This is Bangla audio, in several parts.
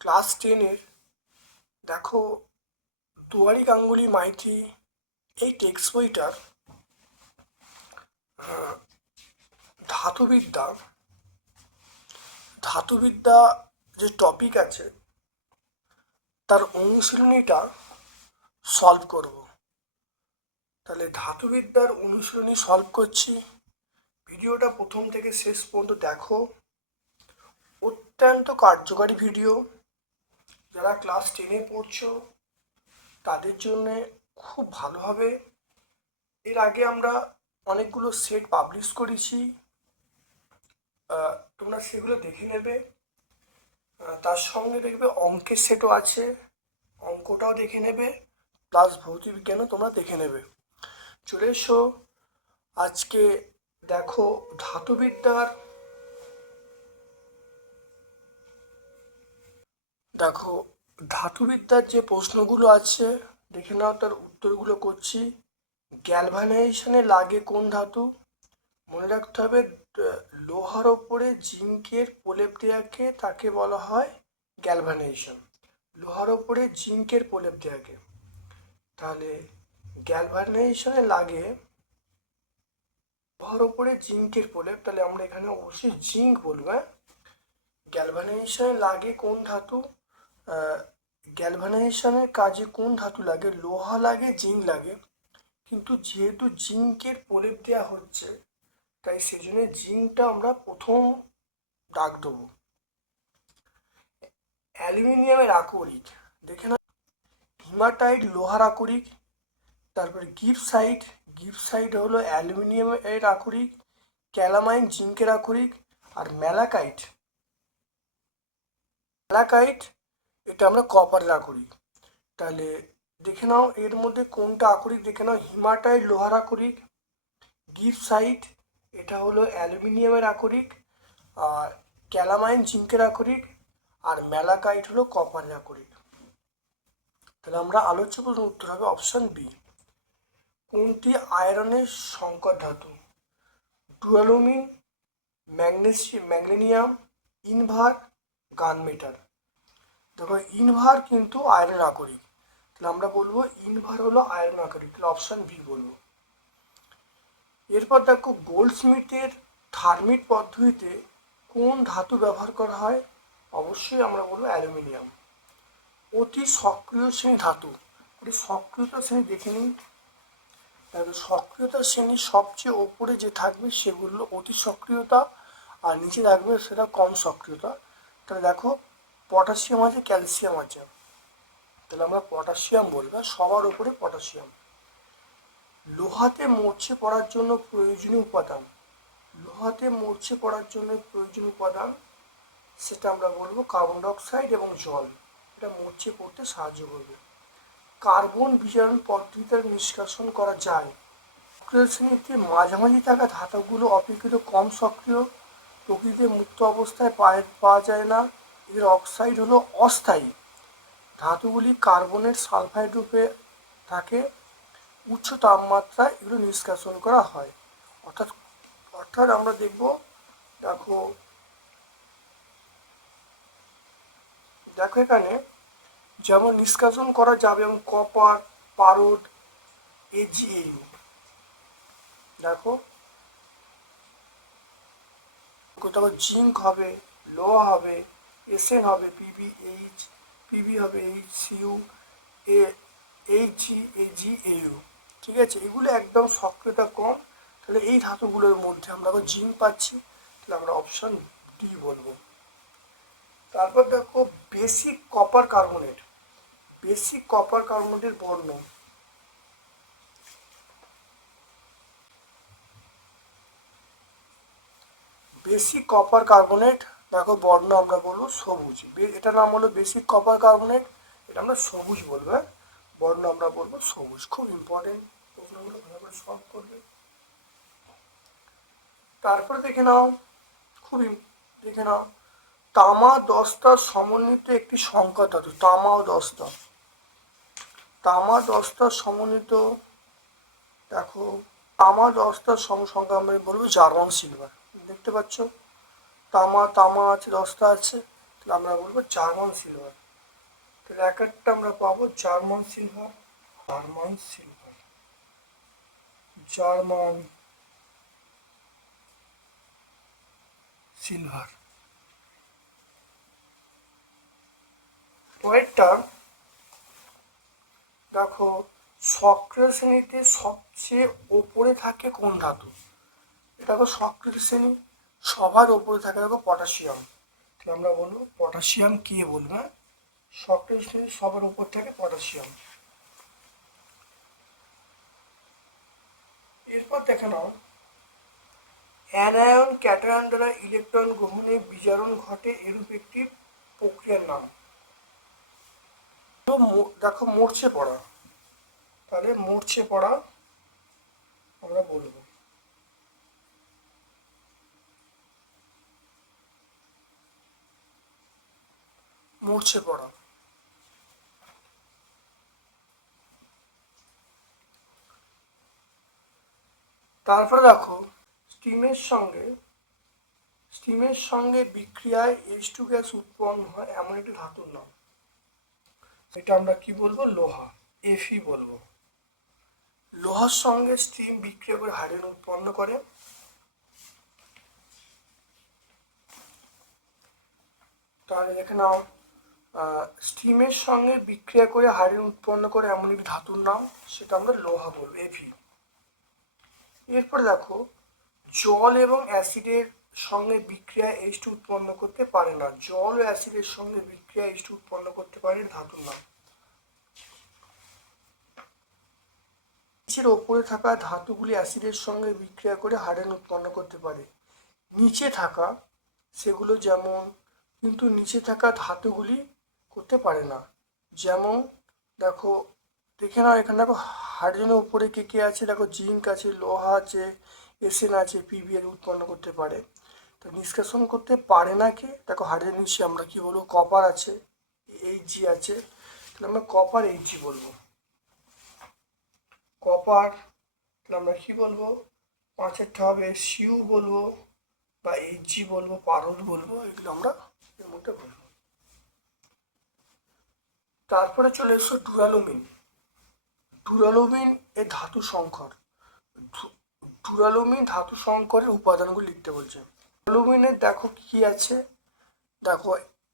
ক্লাস টেনের, দেখো, দুয়ারি গাঙ্গুলি মাইতি, এই টেক্সট বইটার ধাতুবিদ্যা ধাতুবিদ্যা যে টপিক আছে, তার অনুশীলনীটা সলভ করব। তাহলে ধাতুবিদ্যার অনুশীলনী সলভ করছি। ভিডিওটা প্রথম থেকে শেষ পর্যন্ত দেখো। অত্যন্ত কার্যকারী ভিডিও যারা ক্লাস টেনে পড়ছো, তাদের জন্য খুব ভালো হবে। এর আগে আমরা অনেকগুলো সেট পাবলিশ করেছি। তোমরা সেগুলো দেখে নেবে। তার সঙ্গে দেখবে অঙ্কের সেটও আছে। অঙ্কটাও দেখে নেবে। প্লাস ভৌতিক বিজ্ঞানও তোমরা দেখে নেবে। চলে এসো। আজকে দেখো ধাতুবিদ্যার দেখো ধাতুবিদ্যার যে প্রশ্নগুলো আছে, দেখে নাও তার উত্তরগুলো করছি। গ্যালভানাইজেশনে লাগে কোন ধাতু? মনে রাখতে হবে লোহার ওপরে জিঙ্কের প্রলেপ দেওয়াকে তাকে বলা হয় গ্যালভানাইজেশন লোহার ওপরে জিঙ্কের প্রলেপ দেওয়াকে তাহলে গ্যালভানাইজেশনে লাগে, ভর উপরে জিঙ্কের প্রলেপ, তাহলে আমরা এখানে অবশ্যই জিঙ্ক বলব হ্যাঁ? গ্যালভানাইজেশনে লাগে কোন ধাতু? গ্যালভানাইজেশনের কাজে কোন ধাতু লাগে? লোহা লাগে, জিঙ্ক লাগে। কিন্তু যেহেতু জিঙ্কের প্রলেপ দেওয়া হচ্ছে, তাই সেই জন্য জিঙ্কটা আমরা প্রথম ডাক দেবো। অ্যালুমিনিয়ামের আকরিক, দেখে না হিমাটাইট লোহার আকরিক তারপরে গিপসাইট গিপসাইট হলো অ্যালুমিনিয়ামের আকরিক, ক্যালামাইন, জিঙ্কের আকরিক আর ম্যালাকাইট। ম্যালাকাইট, এটা আমরা কপারের আকরিক। তাহলে দেখে নাও এর মধ্যে কোনটা আকরিক, দেখে নাও হিমাটাইট লোহার আকরিক। গিপসাইট এটা হলো অ্যালুমিনিয়ামের আকরিক আর ক্যালামাইন, জিঙ্কের আকরিক আর ম্যালাকাইট হলো কপারের আকরিক। তাহলে আমরা আলোচ্য প্রশ্ন উত্তর হবে অপশন বি। কোনটি আয়রনের সংকর ধাতু। ডুয়ালুমিন ম্যাগনেসি ম্যাগনেনিয়াম ইনভার গানমেটার দেখো, ইনভার কিন্তু আয়রন আকরিক। তাহলে আমরা বলব ইনভার হলো আয়রন আকরিক। তাহলে অপশান বি বলব। এরপর দেখো গোল্ড গোল্ডস্মিথের থার্মিট পদ্ধতিতে কোন ধাতু ব্যবহার করা হয়? অবশ্যই আমরা বলব অ্যালুমিনিয়াম। অতি সক্রিয় শ্রেণি ধাতু। অতি সক্রিয়তা শ্রেণি দেখে নিন তাহলে সক্রিয়তা শ্রেণির সবচেয়ে ওপরে যে থাকবে সেগুলো অতি সক্রিয়তা আর নিচে থাকবে সেটা কম সক্রিয়তা। তাহলে দেখো, পটাশিয়াম আছে, ক্যালসিয়াম আছে। তাহলে আমরা পটাশিয়াম বলব সবার উপরে পটাশিয়াম। লোহাতে মরছে পড়ার জন্য প্রয়োজনীয় উপাদান। লোহাতে মরছে পড়ার জন্য প্রয়োজনীয় উপাদান সেটা আমরা বলব কার্বন ডাইঅক্সাইড এবং জল। এটা মরছে পড়তে সাহায্য করবে। কার্বন বিজারণ পদ্ধতিতে নিষ্কাশন করা যায়। সক্রিয় শ্রেণীতে মাঝামাঝি থাকা ধাতুগুলো অপেক্ষিত কম সক্রিয়, প্রকৃতিতে মুক্ত অবস্থায় পাওয়া যায় না। এদের অক্সাইড হলো অস্থায়ী। ধাতুগুলি কার্বনের সালফাইড রূপে থাকে। উচ্চ তাপমাত্রায় এগুলো নিষ্কাশন করা হয়। অর্থাৎ অর্থাৎ আমরা দেখব, দেখো দেখো এখানে যেমন নিষ্কাশন করা যাবে যেমন কপার পারদ এজিএইউ দেখো। কোথাও জিঙ্ক হবে লোহা হবে, এসএন হবে, পিবিএইচ, পিবি হবে H CU A H G A G AU ঠিক আছে? এগুলো একদম সক্রিয়তা কম। তাহলে এই ধাতুগুলোর মধ্যে আমরা আবার জিঙ্ক পাচ্ছি। তাহলে আমরা অপশন ডি বলব। তারপর দেখো, basic copper carbonate. Basic copper কার্বনেটের বর্ণ। বেসিক কপার কার্বনেট, দেখো বর্ণ আমরা বলব সবুজ। এটার নাম হলো বেসিক কপার কার্বনেট, এটা আমরা সবুজ বলব হ্যাঁ? বর্ণ আমরা বলব সবুজ, খুব ইম্পর্টেন্ট প্রশ্নগুলো ভালো সলভ করবে। তারপরে দেখে নাও, খুব দেখে নাও। তামা দস্তার সমন্বিত একটি সংখ্যা ধাতু, তামা ও দস্তা তামা দস্তার সমন্বিত, দেখো তামা সঙ্গে সঙ্গে আমরা বলব জার্মান সিলভার। দেখতে পাচ্ছ? তামা তামা আছে দশটা আছে, তাহলে আমরা বলব জার্মান সিলভার। তাহলে এক একটা আমরা পাবো German silver German silver. German silver. পরেরটা দেখো সক্রিয় শ্রেণীতে সবচেয়ে ওপরে থাকে কোন ধাতু? এটা দেখো সক্রিয় শ্রেণি সবার ওপরে থাকে, দেখো, পটাশিয়াম। আমরা বলব, পটাশিয়াম কে বলব হ্যাঁ? সক্রিয় শ্রেণি সবার ওপর থাকে পটাশিয়াম। এরপর দেখে নাও অ্যানায়ন ক্যাটায়ন দ্বারা ইলেকট্রন গ্রহণে বিজারণ ঘটে এরূপ একটি প্রক্রিয়ার নাম। তো দেখো মরছে পড়া। তাহলে মরছে পড়া আমরা বলব। মরছে পড়া। তারপরে দেখো, স্টিমের সঙ্গে স্টিমের সঙ্গে বিক্রিয়ায় এইচ টু গ্যাস উৎপন্ন হয় এমন একটি ধাতুর নাম। এটা আমরা কি বলব? লোহা। এফি বলব। লোহার সঙ্গে স্টিম বিক্রিয়া করে হাইড্রোজেন উৎপন্ন করে। তাহলে দেখে নাও স্টিমের সঙ্গে বিক্রিয়া করে হাইড্রোজেন উৎপন্ন করে এমন একটি ধাতুর নাম, সেটা আমরা লোহা বলব এফি এরপর দেখো, জল এবং অ্যাসিডের সঙ্গে বিক্রিয়া এইচ উৎপন্ন করতে পারে না। জল ও অ্যাসিডের সঙ্গে বিক্রিয়া এইচ উৎপন্ন করতে পারে ধাতুর নাম। নিচের ওপরে থাকা ধাতুগুলি অ্যাসিডের সঙ্গে বিক্রিয়া করে হাইড্রোজেন উৎপন্ন করতে পারে। নিচে থাকা সেগুলো যেমন, কিন্তু নিচে থাকা ধাতুগুলি করতে পারে না। যেমন, দেখো, দেখে নাও এখানে, দেখো হাইড্রোজেনের উপরে কে কে আছে? দেখো জিঙ্ক আছে, লোহা আছে এসএন আছে পিবিএল উৎপন্ন করতে পারে। তো নিষ্কাশন করতে পারে না কে? দেখো হাইড্রোজেন নিচে আমরা, কি বলব? কপার আছে এইচ জি আছে। তাহলে আমরা কপার এইচ জি বলব। কপার তাহলে আমরা কি বলব? পাঁচেরটা হবে সিউ বলব, বা এইচ জি বলব, পারদ বলব, এগুলো আমরা এর মধ্যে বলব। তারপরে চলে এসো ডুরালুমিন। ডুরালুমিন এ ধাতু সংকর। ডুরালুমিন ধাতু সংকরের উপাদানগুলো লিখতে বলছে। ডুরালুমিনের দেখো কি আছে? দেখো,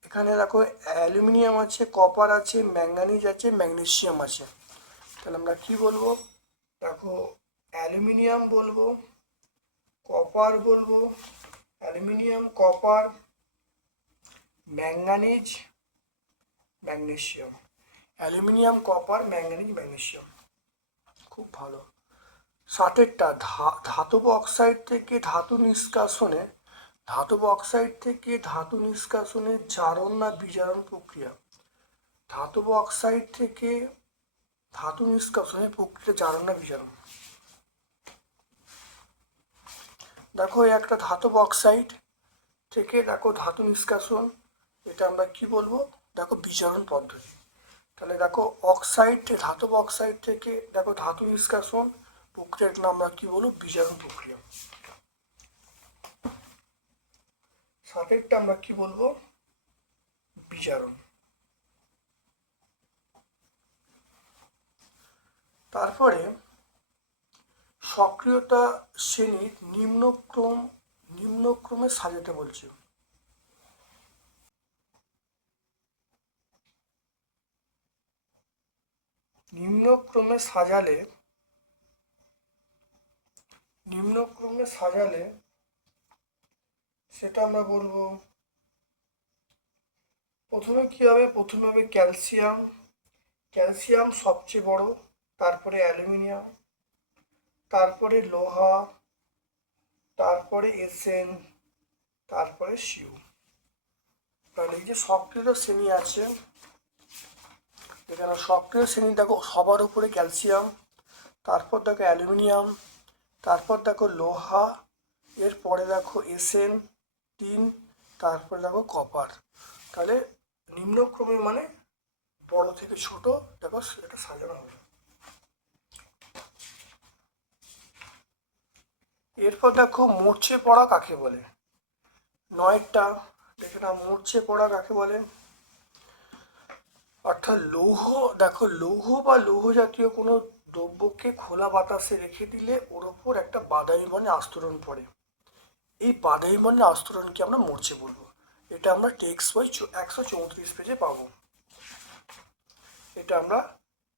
এখানে দেখো অ্যালুমিনিয়াম আছে, কপার আছে, ম্যাঙ্গানিজ আছে, ম্যাগনেসিয়াম আছে। তাহলে আমরা কি বলব? দেখো, অ্যালুমিনিয়াম বলব, কপার বলব, aluminium, copper, manganese magnesium aluminium, copper, manganese magnesium খুব ভালো। ষাটেরটা ধাতব অক্সাইড থেকে ধাতু নিষ্কাশনে ধাতব অক্সাইড থেকে ধাতু নিষ্কাশনে জারণ না বিজারণ প্রক্রিয়া। ধাতব অক্সাইড থেকে ধাতু নিষ্কাশনের প্রক্রিয়া, জারণ না বিজারণ। দেখো একটা ধাতব অক্সাইড থেকে দেখো ধাতু নিষ্কাশন, এটা আমরা কি বলব? দেখো বিজারণ পদ্ধতি। তাহলে দেখো অক্সাইড ধাতব অক্সাইড থেকে দেখো ধাতু নিষ্কাশন প্রক্রিয়াটা আমরা কি বলব? বিজারণ প্রক্রিয়া। সাতেরটা আমরা কি বলব? বিজারণ। তারপরে সক্রিয়তা শ্রেণির নিম্নক্রম, নিম্নক্রমে সাজাতে বলছে। নিম্নক্রমে সাজালে নিম্নক্রমে সাজালে সেটা আমরা বলব। প্রথমে কি হবে? প্রথমে হবে ক্যালসিয়াম। ক্যালসিয়াম সবচেয়ে বড়, তারপরে অ্যালুমিনিয়াম, তারপরে লোহা, তারপরে এসেন তারপরে শিউ তাহলে এই যে সক্রিয় শ্রেণি আছে, এখানে সক্রিয় শ্রেণি দেখো, সবার উপরে ক্যালসিয়াম, তারপর দেখো অ্যালুমিনিয়াম, তারপর দেখো লোহা, এরপরে দেখো এসএন তিন, তারপরে দেখো কপার। তাহলে নিম্নক্রমে মানে বড় থেকে ছোট, দেখো এটা সাজানো হবে। এরপর দেখো মরচে পড়া কাকে বলে? নয়েরটা দেখে না মরচে পড়া কাকে বলে? অর্থাৎ লৌহ, দেখো লৌহ বা লৌহ জাতীয় কোনো দ্রব্যকে খোলা বাতাসে রেখে দিলে ওর ওপর একটা বাদামি বর্ণে আস্তরণ পড়ে। এই বাদামি আস্তরণকে আমরা মরচে বলব এটা আমরা টেক্সট বই একশো চৌত্রিশ পেজে পাবো। এটা আমরা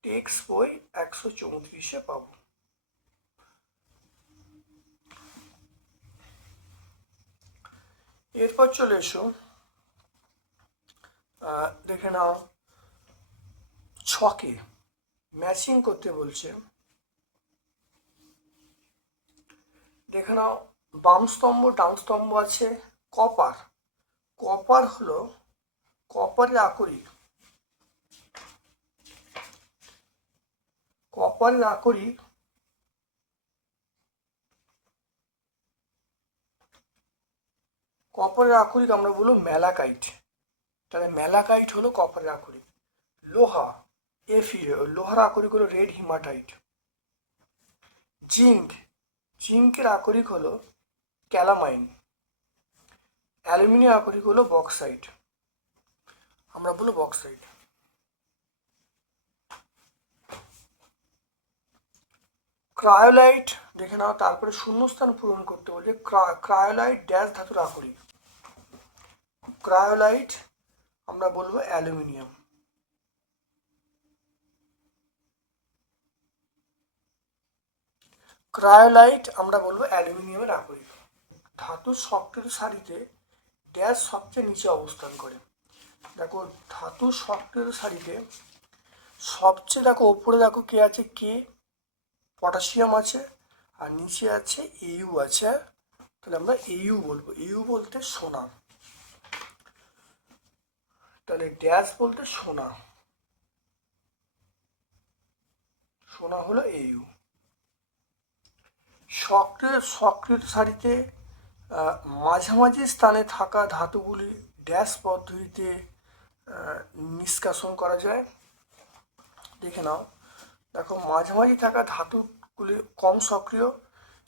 টেক্সট বই একশো চৌত্রিশে পাবো। এরপর চলে এসো। দেখে নাও। ছকে ম্যাচিং করতে বলছে। দেখে নাও। বাম স্তম্ভ, ডান স্তম্ভ আছে, কপার। কপার হলো কপারের আকরিক কপারের আকরিক কপারের আকরিক আমরা বলব ম্যালাকাইট। তাহলে ম্যালাকাইট হলো কপারের আকরিক লোহা এফি লোহার আকরিক হলো রেড হিমাটাইট। জিঙ্ক, জিঙ্কের আকরিক হলো ক্যালামাইন। অ্যালুমিনিয়াম আকরিক হলো বক্সাইট। আমরা বলব বক্সাইট। ক্রায়োলাইট, দেখে নাও, তারপরে শূন্যস্থান পূরণ করতে বলছে ক্রায়োলাইট ড্যাশ ধাতুর আকরিক। ক্রায়োলাইট, আমরা বলব অ্যালুমিনিয়াম। ক্রায়োলাইট, আমরা বলব অ্যালুমিনিয়ামের আকরিক। ধাতুর শক্তের সারিতে ড্যাশ সবচেয়ে নিচে অবস্থান করে। দেখো, ধাতুর শক্তের সারিতে সবচেয়ে দেখো, ওপরে দেখো কে আছে? কে? পটাশিয়াম আছে, আর নিচে আছে ইউ আছে। তাহলে আমরা ইউ বলব। ইউ বলতে সোনা। তাহলে ড্যাশ বলতে সোনা। সোনা হলো ইউ সক্রিয় সক্রিয় সারিতে মাঝামাঝি স্থানে থাকা ধাতুগুলি ড্যাশ পদ্ধতিতে নিষ্কাশন করা যায়। দেখে নাও। দেখো, মাঝামাঝি থাকা ধাতুগুলি কম সক্রিয়।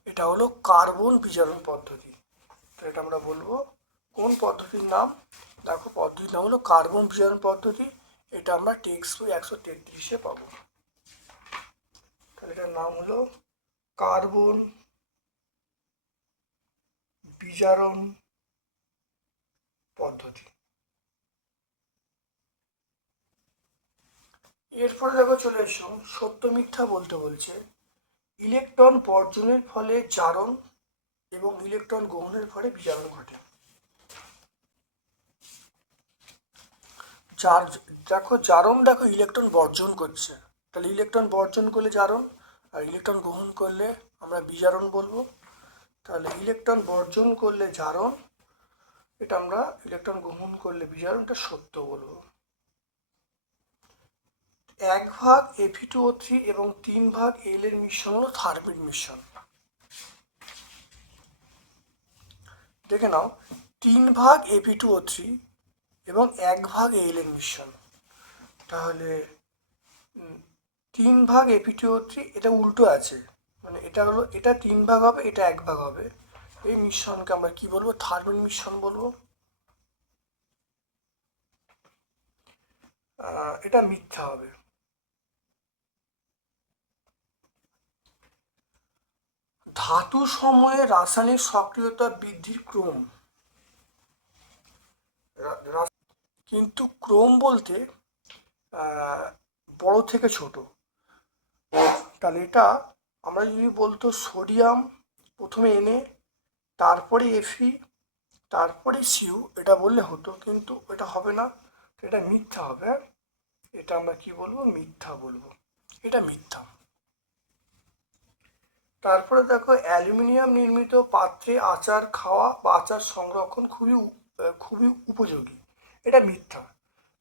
এটা হলো কার্বন বিজারণ পদ্ধতি। তো এটা আমরা বলব। কোন পদ্ধতির নাম? দেখো, পদ্ধতির নাম হলো কার্বন বিজারণ পদ্ধতি। এটা আমরা টেক্সট বই একশো তেত্রিশে পাবো। তাহলে এটার নাম হলো কার্বন বিজারণ পদ্ধতি। এরপরে দেখো চলে এসো, সত্য মিথ্যা বলতে বলছে। ইলেকট্রন বর্জনের ফলে জারণ এবং ইলেকট্রন গ্রহণের ফলে বিজারণ ঘটে। যার, দেখো জারণ দেখো ইলেকট্রন বর্জন করছে। তাহলে ইলেকট্রন বর্জন করলে জারণ, আর ইলেকট্রন গ্রহণ করলে আমরা বিজারণ বলব। তাহলে ইলেকট্রন বর্জন করলে জারণ, এটা আমরা ইলেকট্রন গ্রহণ করলে বিজারণটা সত্য বলব। এক ভাগ এফি টু ও থ্রি এবং তিন ভাগ এল এর মিশ্রণ হলো থার্মিক মিশ্রণ। দেখে নাও, তিন ভাগ এফি টু ও থ্রি এবং এক ভাগ এল এর মিশ্রণ। তাহলে তিন ভাগ এপি টু ও থ্রি এটা উল্টো আছে। মানে এটা হলো, এটা তিন ভাগ হবে, এটা এক ভাগ হবে। এই মিশ্রণকে আমরা কি বলব? থার্মিক মিশ্রণ বলব। এটা মিথ্যা হবে। ধাতু সময়ে রাসায়নিক সক্রিয়তা বৃদ্ধির ক্রম। কিন্তু ক্রম বলতে বড় থেকে ছোট। তাহলে এটা আমরা যদি বলতো সোডিয়াম প্রথমে এনে, তারপরে এফি তারপরে সিউ এটা বললে হতো, কিন্তু এটা হবে না, এটা মিথ্যা হবে হ্যাঁ? এটা আমরা কি বলব? মিথ্যা বলব। এটা মিথ্যা। তারপরে দেখো, অ্যালুমিনিয়াম নির্মিত পাত্রে আচার, খাওয়া বা আচার সংরক্ষণ খুবই খুবই উপযোগী। এটা মিথ্যা।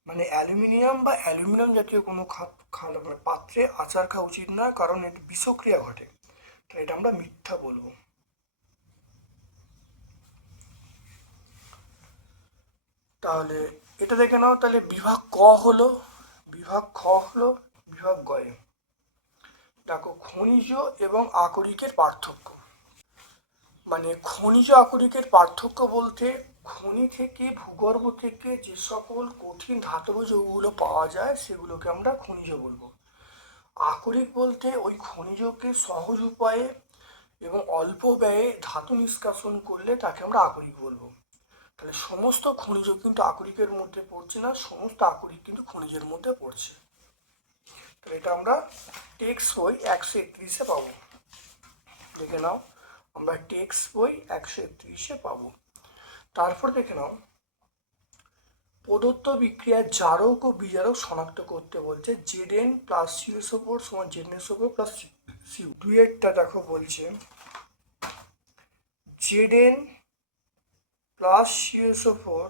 মানে অ্যালুমিনিয়াম বা অ্যালুমিনিয়াম জাতীয় কোনো খা- খাল মানে পাত্রে আচার খাওয়া উচিত নয় কারণ এর বিষক্রিয়া ঘটে। তো এটা আমরা মিথ্যা বলব। তাহলে এটা দেখে নাও, তাহলে বিভাগ ক হলো? বিভাগ খ হলো, বিভাগ গয়ে দেখো, খনিজ এবং আকরিকের পার্থক্য। মানে খনিজ, আকরিকের পার্থক্য বলতে খনি থেকে, ভূগর্ভ থেকে যে সকল কঠিন ধাতব যৌগগুলো পাওয়া যায়, সেগুলোকে আমরা খনিজ বলব। আকরিক বলতে ওই খনিজকে সহজ উপায়ে এবং অল্প ব্যয়ে ধাতু নিষ্কাশন করলে তাকে আমরা আকরিক বলব। তাহলে সমস্ত খনিজ কিন্তু আকরিকের মধ্যে পড়ছে না, সমস্ত আকরিক কিন্তু খনিজের মধ্যে পড়ছে। তাহলে এটা আমরা টেক্স বই একশো একত্রিশে পাবো। দেখে নাও, আমরা টেক্স বই একশো একত্রিশে পাবো। তারপর দেখে নাও। প্রদত্ত বিক্রিয়ার জারক ও বিজারক শনাক্ত করতে বলছে জেড এন প্লাস সিউএস ওপর সমান জেড এস ওপর প্লাস সিউ দুয়েরটা দেখো বলছে। জেড এন প্লাস সিউএস ওপর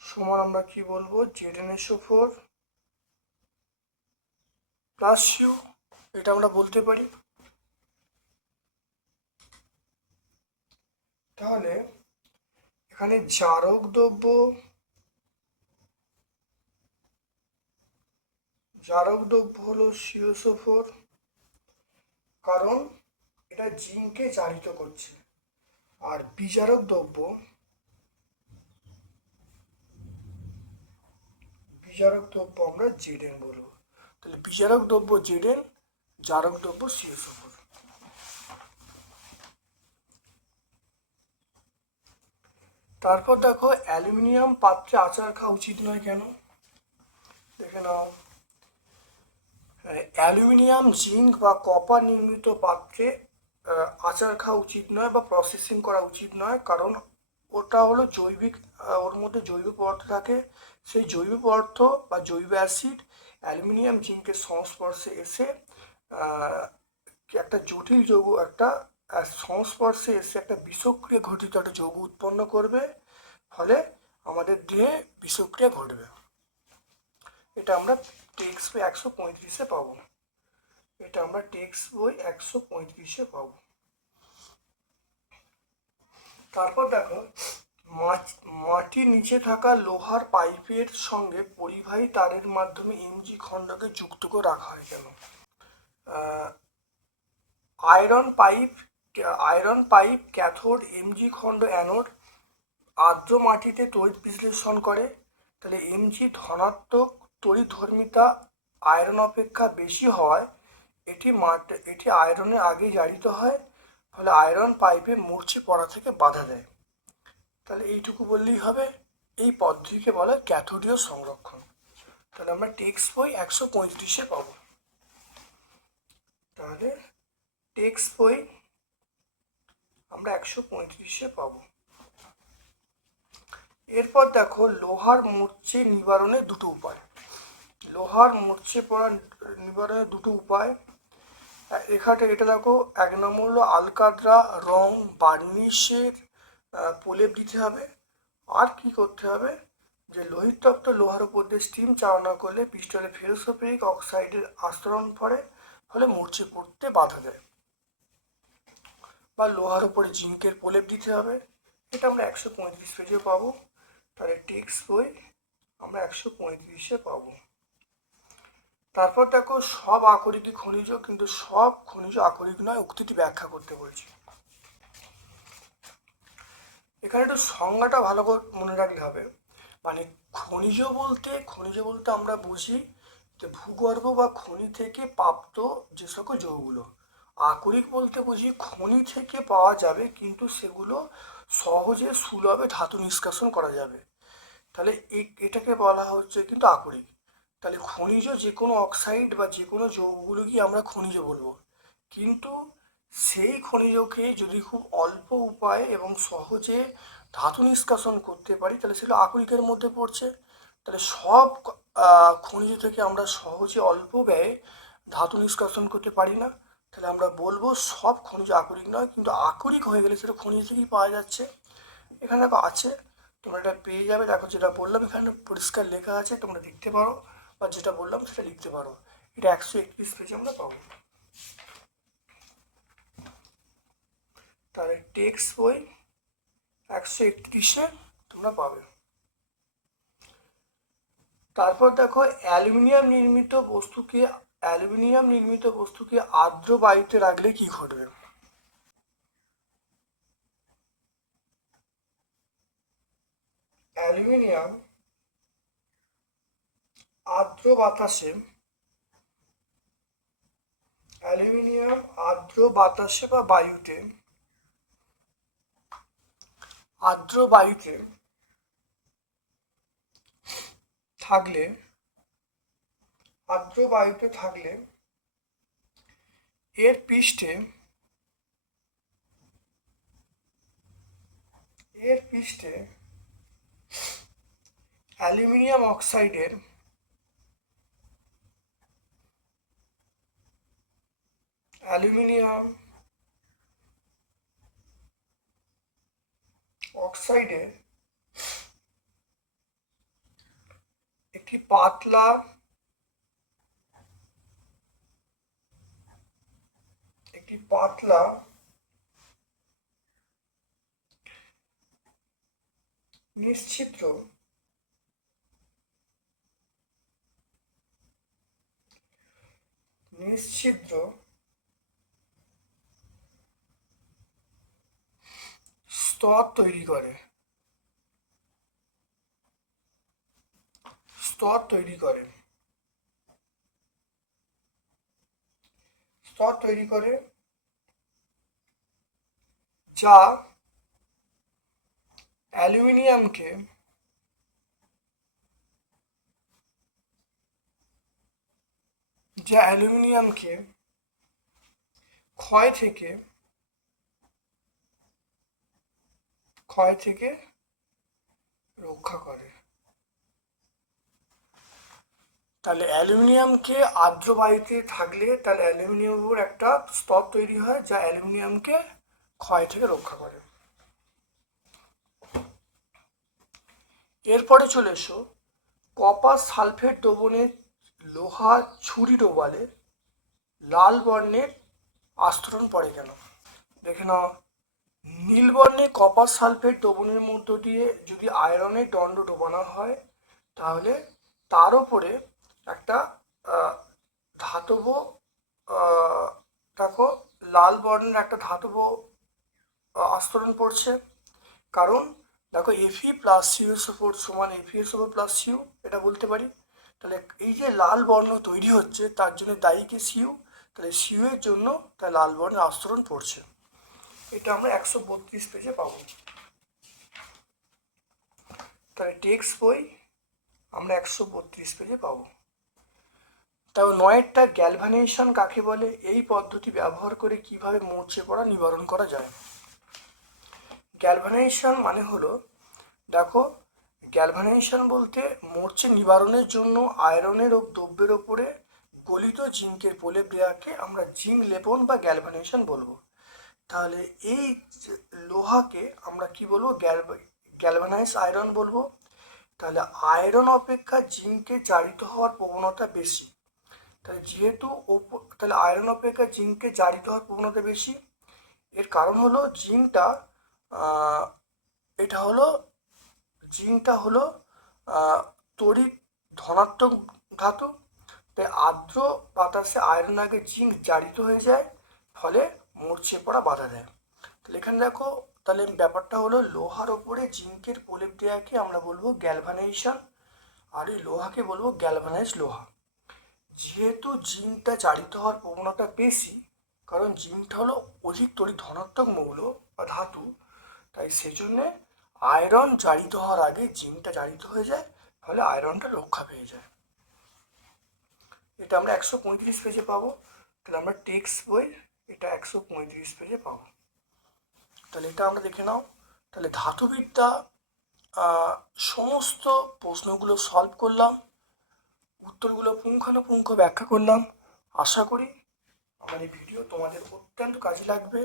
সমান আমরা কি বলব? জেড এন এস ওপর প্লাস সিউ এটা আমরা বলতে পারি। তাহলে এখানে জারক দ্রব্য জারক দ্রব্য হলো সিওসোফোর কারণ এটা জিনকে জারিত করছে। আর বিজারক দ্রব্য বিজারক দ্রব্য আমরা জেডেন বলব। তাহলে বিজারক দ্রব্য জেডেন, জারক দ্রব্য সিওসোফোর তারপর দেখো, অ্যালুমিনিয়াম পাত্রে আচার খাওয়া উচিত নয় কেন? দেখে নাও। অ্যালুমিনিয়াম, জিঙ্ক বা কপার নির্মিত পাত্রে আচার খাওয়া উচিত নয় বা প্রসেসিং করা উচিত নয়, কারণ ওটা হলো জৈবিক ওর মধ্যে জৈব পদার্থ থাকে। সেই জৈব পদার্থ বা জৈব অ্যাসিড অ্যালুমিনিয়াম, জিঙ্কের সংস্পর্শে এসে একটা জটিল যৌগ, একটা সংস্পর্শে এসে একটা বিষক্রিয়া ঘটিত একটা যৌগ উৎপন্ন করবে। ফলে আমাদের দেহে বিষক্রিয়া ঘটবে। এটা আমরা টেক্সট বই একশো পঁয়ত্রিশে পাবো। এটা আমরা টেক্সট বই একশো পঁয়ত্রিশে পাবো। তারপর দেখো মাটির নিচে থাকা লোহার পাইপের সঙ্গে পরিবাহী তারের মাধ্যমে এমজি খণ্ডকে যুক্ত করে রাখা হয় কেন? Iron pipe iron pipe, cathode, MG খণ্ড, অ্যানোড আর্দ্র মাটিতে তড়িৎ বিশ্লেষণ করে, তাহলে এমজি ধনাত্মক তড়িৎ ধর্মিতা আয়রন অপেক্ষা বেশি হওয়ায় এটি মাঠ এটি আয়রনের আগে জারিত হয়, ফলে আয়রন পাইপে মূর্ছে পড়া থেকে বাধা দেয়। তাহলে এইটুকু বললেই হবে। এই পদ্ধতিকে বলা ক্যাথোডীয় সংরক্ষণ। তাহলে আমরা টেক্সট বই একশো পঁয়ত্রিশে পাবো। তাহলে টেক্সট বই আমরা একশো পঁয়ত্রিশে পাবো। এরপর দেখো লোহার মূর্ছে নিবারণের দুটো উপায়। লোহার মূর্ছে পড়া নিবারণের দুটো উপায়। এখানে এটা দেখো, এক নম্বর হলো আলকাতরা, রং, বার্নিশের প্রলেপ দিতে হবে। আর কি করতে হবে? যে লোহিতপ্ত লোহার উপর দিয়ে স্টিম চালনা করলে পিস্টলে ফেরোসোপেরিক অক্সাইডের আস্তরণ পড়ে, ফলে মূর্ছে পড়তে বাধা দেয়। বা লোহার উপরে জিঙ্কের প্রলেপ দিতে হবে। এটা আমরা একশো পঁয়ত্রিশ পেজে পাবো। তাহলে টেক্সট বই আমরা একশো পঁয়ত্রিশে পাবো। তারপর দেখো, সব আকরিকই খনিজ, কিন্তু সব খনিজ আকরিক নয়, উক্তিটি ব্যাখ্যা করতে বলছি। এখানে একটু সংজ্ঞাটা ভালো করে মনে রাখলে হবে। মানে খনিজ বলতে খনিজ বলতে আমরা বুঝি যে ভূগর্ভ বা খনি থেকে প্রাপ্ত যে সকল যৌগুলো। আকরিক বলতে বুঝি খনি থেকে পাওয়া যাবে, কিন্তু সেগুলো সহজে সুলভে ধাতু নিষ্কাশন করা যাবে। তাহলে এটাকে বলা হচ্ছে কিন্তু আকরিক। তাহলে খনিজ যে কোনো অক্সাইড বা যে কোনো যৌগগুলোকে আমরা খনিজ বলব। কিন্তু সেই খনিজকে যদি খুব অল্প উপায়ে এবং সহজে ধাতু নিষ্কাশন করতে পারি, তাহলে সেগুলো আকরিকের মধ্যে পড়ছে। তাহলে সব খনিজ থেকে আমরা সহজে অল্প ব্যয়ে ধাতু নিষ্কাশন করতে পারি না। তাহলে আমরা বলব সব খনিজ আকরিক নয়, কিন্তু আকরিক হয়ে গেলে সেটা খনিজ থেকেই পাওয়া যাচ্ছে। এখানে দেখো আছে, তোমরা এটা পেয়ে যাবে। দেখো যেটা বললাম, এখানে পরিষ্কার লেখা আছে, তোমরা দেখতে পারো, বা যেটা বললাম সেটা লিখতে পারো। এটা একশো একত্রিশ পেজে আমরা পাবো। তাহলে টেক্সট বই একশো একত্রিশে তোমরা পাবে। তারপর দেখো অ্যালুমিনিয়াম নির্মিত বস্তুকে অ্যালুমিনিয়াম নির্মিত বস্তুকে আর্দ্র বায়ুতে রাখলে কি ঘটবে? অ্যালুমিনিয়াম আর্দ্র বাতাসে, অ্যালুমিনিয়াম আর্দ্র বাতাসে বা বায়ুতে, আর্দ্র বায়ুতে থাকলে আর্দ্র বায়ুতে থাকলে এর পৃষ্ঠে এর পৃষ্ঠে অ্যালুমিনিয়াম অক্সাইডের অ্যালুমিনিয়াম অক্সাইডের একটি পাতলা একটি পাতলা। নিশ্চিদ্র নিশ্চিদ্র স্তর তৈরি করে। স্তর তৈরি করে। স্তর তৈরি করে যা অ্যালুমিনিয়ামকে যা অ্যালুমিনিয়ামকে ক্ষয় থেকে ক্ষয় থেকে রক্ষা করে। তাহলে অ্যালুমিনিয়ামকে আর্দ্র বায়ুতে থাকলে তাহলে অ্যালুমিনিয়ামের একটা স্তর তৈরি হয় যা অ্যালুমিনিয়ামকে ক্ষয় থেকে রক্ষা করে। এরপরে চলে এসো কপার সালফেট দ্রবণের লোহা ছুরি ডোবালে লাল বর্ণের আস্তরণ পড়ে কেন? দেখে নাও। নীল বর্ণে কপার সালফেট দ্রবণের মধ্য দিয়ে যদি আয়রনের দণ্ড ডোবানো হয়, তাহলে তার উপরে একটা ধাতব দেখো, লাল বর্ণের একটা ধাতব আস্তরণ পড়ছে। কারণ দেখো এফি প্লাস সিউএসও ফোর সমান এফিএসও প্লাস সিউ এটা বলতে পারি। তাহলে এই যে লাল বর্ণ তৈরি হচ্ছে, তার জন্য দায়ী কি সিউ তাহলে সিউ এর জন্য তার লাল বর্ণের আস্তরণ পড়ছে। এটা আমরা একশো বত্রিশ পেজে পাবো। তাহলে টেক্সট বই আমরা একশো বত্রিশ পেজে পাবো। তবে নয়েরটা গ্যালভানেশন কাকে বলে? এই পদ্ধতি ব্যবহার করে কীভাবে মরচে পড়া নিবারণ করা যায়? গ্যালভানাইজেশন মানে হলো, দেখো গ্যালভানাইজেশন বলতে মরচে নিবারণের জন্য আয়রনের ও দ্রব্যের ওপরে গলিত জিঙ্কের প্রলেপ আমরা জিঙ্ক লেপন বা গ্যালভানাইজেশন বলব। তাহলে এই লোহাকে আমরা কি বলব? গ্যালভানাইজ আয়রন বলব। তাহলে আয়রন অপেক্ষা জিঙ্কে জারিত হওয়ার প্রবণতা বেশি। তাহলে যেহেতু তাহলে আয়রন অপেক্ষা জিঙ্কে জারিত হওয়ার প্রবণতা বেশি, এর কারণ হলো জিঙ্কটা এটা হলো জিঙ্কটা হলো তড়িৎ ধনাত্মক ধাতু। তাই আর্দ্র বাতাসে আয়রন আগে জিঙ্ক জারিত হয়ে যায়, ফলে মরছে পড়া বাধা দেয়। তাহলে এখানে দেখো, তাহলে ব্যাপারটা হলো, লোহার ওপরে জিঙ্কের প্রলেপ দেওয়াকে আমরা বলব গ্যালভানাইজেশন আর এই লোহাকে বলব গ্যালভানাইজ লোহা। যেহেতু জিঙ্কটা জারিত হওয়ার প্রবণতা বেশি, কারণ জিঙ্কটা হলো অধিক তড়িৎ ধনাত্মক মৌল বা ধাতু তাই সেজন্য আয়রন জারিত হওয়ার আগে জিঙ্কটা জারিত হয়ে যায়, তাহলে আয়রনটা রক্ষা পেয়ে যায়। এটা আমরা একশো পঁয়ত্রিশ পেজে পাবো। তাহলে আমরা টেক্সট বই এটা একশো পঁয়ত্রিশ পেজে পাবো। তাহলে এটা আমরা দেখে নাও। তাহলে ধাতুবিদ্যা সমস্ত প্রশ্নগুলো সলভ করলাম। উত্তরগুলো পুঙ্খানুপুঙ্খ ব্যাখ্যা করলাম। আশা করি আমার এই ভিডিও তোমাদের অত্যন্ত কাজে লাগবে।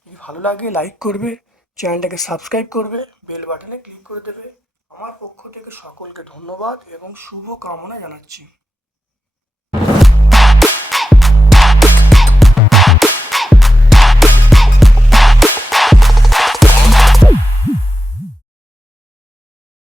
যদি ভালো লাগে লাইক করবে। চ্যানেলটাকে সাবস্ক্রাইব করবে, বেল বাটনে ক্লিক করে দেবে। আমার পক্ষ থেকে সকলকে ধন্যবাদ এবং শুভ কামনা জানাচ্ছি।